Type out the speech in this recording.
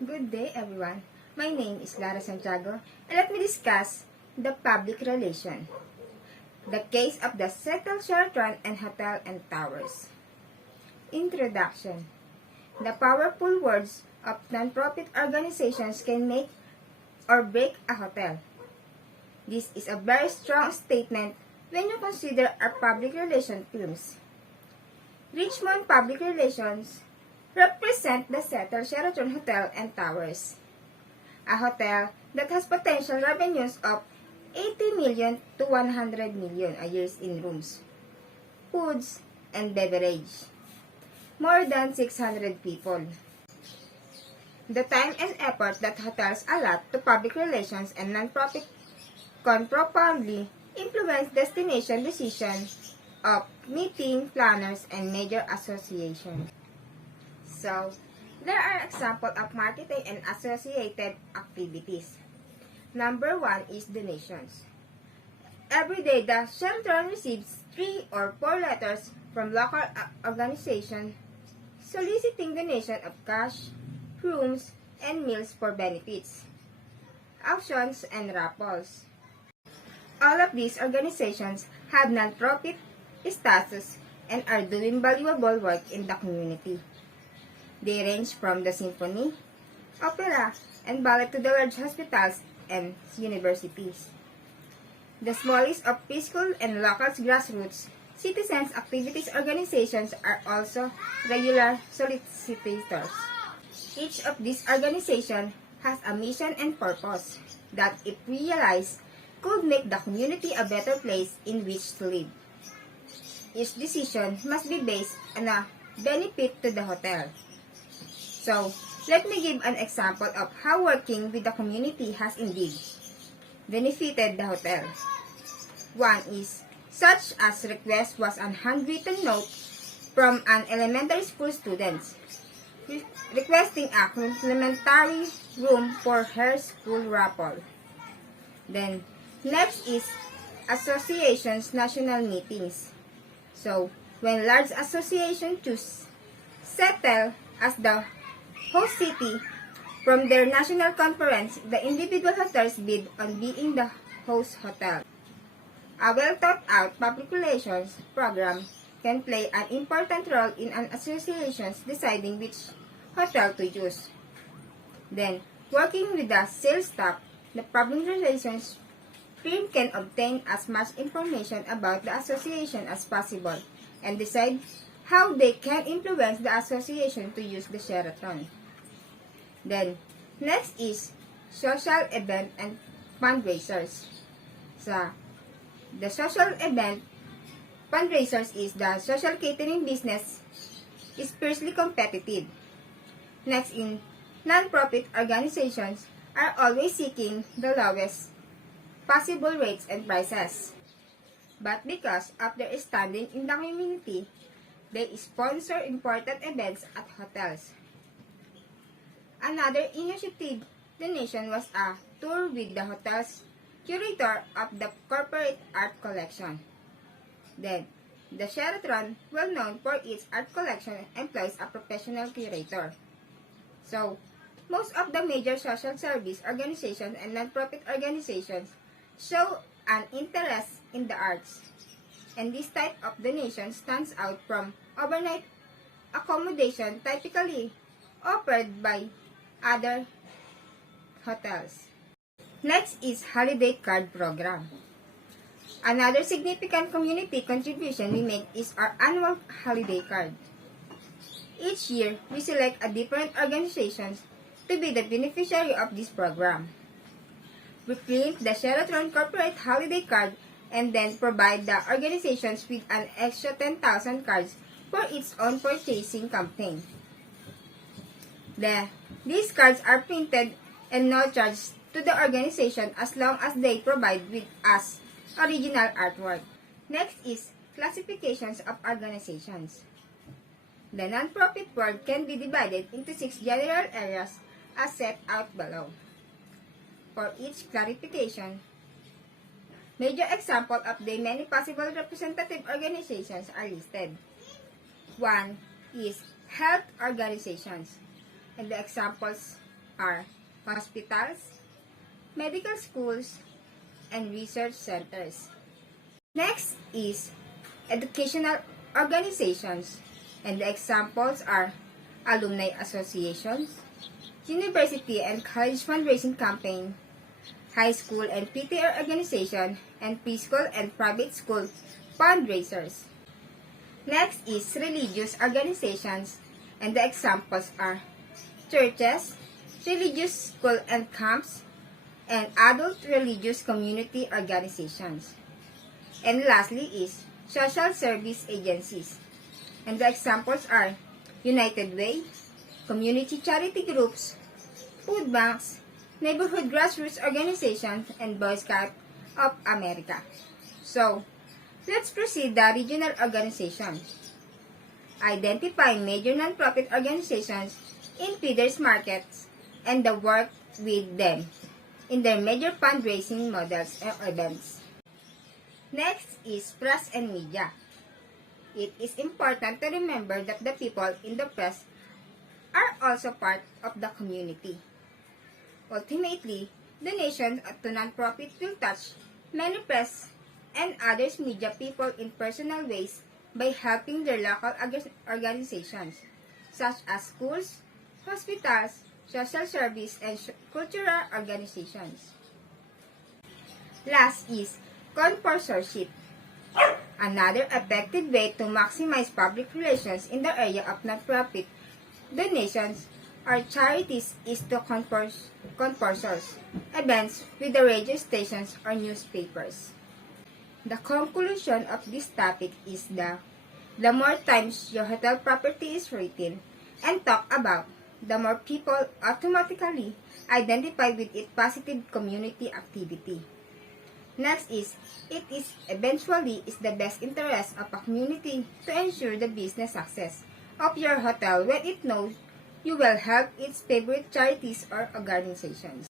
Good day, everyone. My name is Lara Santiago, and let me discuss the public relation. The case of the Sheraton and Hotel and Towers. Introduction. The powerful words of non-profit organizations can make or break a hotel. This is a very strong statement when you consider our public relation films. Richmond Public Relations represent the Sheraton Hotel and Towers, a hotel that has potential revenues of 80 million to 100 million a year in rooms, foods, and beverage. More than 600 people. The time and effort that hotels allot to public relations and non-profit can profoundly influence destination decisions of meeting planners and major associations. So, there are examples of marketing and associated activities. Number 1 is donations. Every day, the Sheraton receives 3 or 4 letters from local organizations soliciting donation of cash, rooms, and meals for benefits, auctions, and raffles. All of these organizations have non-profit status and are doing valuable work in the community. They range from the symphony, opera, and ballet to the large hospitals and universities. The smallest of preschool and local grassroots citizens activities organizations are also regular solicitors. Each of these organizations has a mission and purpose that, if realized, could make the community a better place in which to live. Each decision must be based on a benefit to the hotel. So, let me give an example of how working with the community has indeed benefited the hotel. One is, such as request was a handwritten note from an elementary school student requesting a complimentary room for her school raffle. Then, next is associations national meetings. So, when large associations choose settle as the host city from their national conference, the individual hotels bid on being the host hotel. A well-thought-out public relations program can play an important role in an association's deciding which hotel to use. Then, working with the sales staff, the public relations firm can obtain as much information about the association as possible and decide how they can influence the association to use the Sheraton. Then, next is social event and fundraisers. The social event fundraisers is the social catering business is fiercely competitive. Next, in non-profit organizations are always seeking the lowest possible rates and prices. But because of their standing in the community, they sponsor important events at hotels. Another initiative donation was a tour with the hotel's curator of the corporate art collection. Then, the Sheraton, well known for its art collection, employs a professional curator. So, most of the major social service organizations and non-profit organizations show an interest in the arts. And this type of donation stands out from overnight accommodation typically offered by other hotels. Next is Holiday Card Program. Another significant community contribution we make is our annual holiday card. Each year, we select a different organization to be the beneficiary of this program. We print the Sheraton Corporate Holiday Card and then provide the organizations with an extra 10,000 cards for its own purchasing campaign. These cards are printed and no charge to the organization as long as they provide with us original artwork. Next is classifications of organizations. The non-profit world can be divided into 6 general areas as set out below. For each clarification, major examples of the many possible representative organizations are listed. One is health organizations, and the examples are hospitals, medical schools, and research centers. Next is educational organizations, and the examples are alumni associations, university and college fundraising campaign, high school and PTA organization, and preschool and private school fundraisers. Next is religious organizations, and the examples are churches, religious school and camps, and adult religious community organizations. And lastly is social service agencies, and the examples are United Way, community charity groups, food banks, neighborhood grassroots organizations, and Boy Scouts of America. So, let's proceed the regional organization. Identify major nonprofit organizations in feeders markets and the work with them in their major fundraising models and events. Next is press and media. It is important to remember that the people in the press are also part of the community. Ultimately, donations to nonprofit will touch many press and others media people in personal ways by helping their local organizations, such as schools, hospitals, social service, and cultural organizations. Last is consortiumship. Another effective way to maximize public relations in the area of nonprofit donations or charities is to consortiums, events with the radio stations or newspapers. The conclusion of this topic is the more times your hotel property is written and talked about, the more people automatically identify with its positive community activity. Next is, it is eventually is the best interest of a community to ensure the business success of your hotel when it knows you will help its favorite charities or organizations.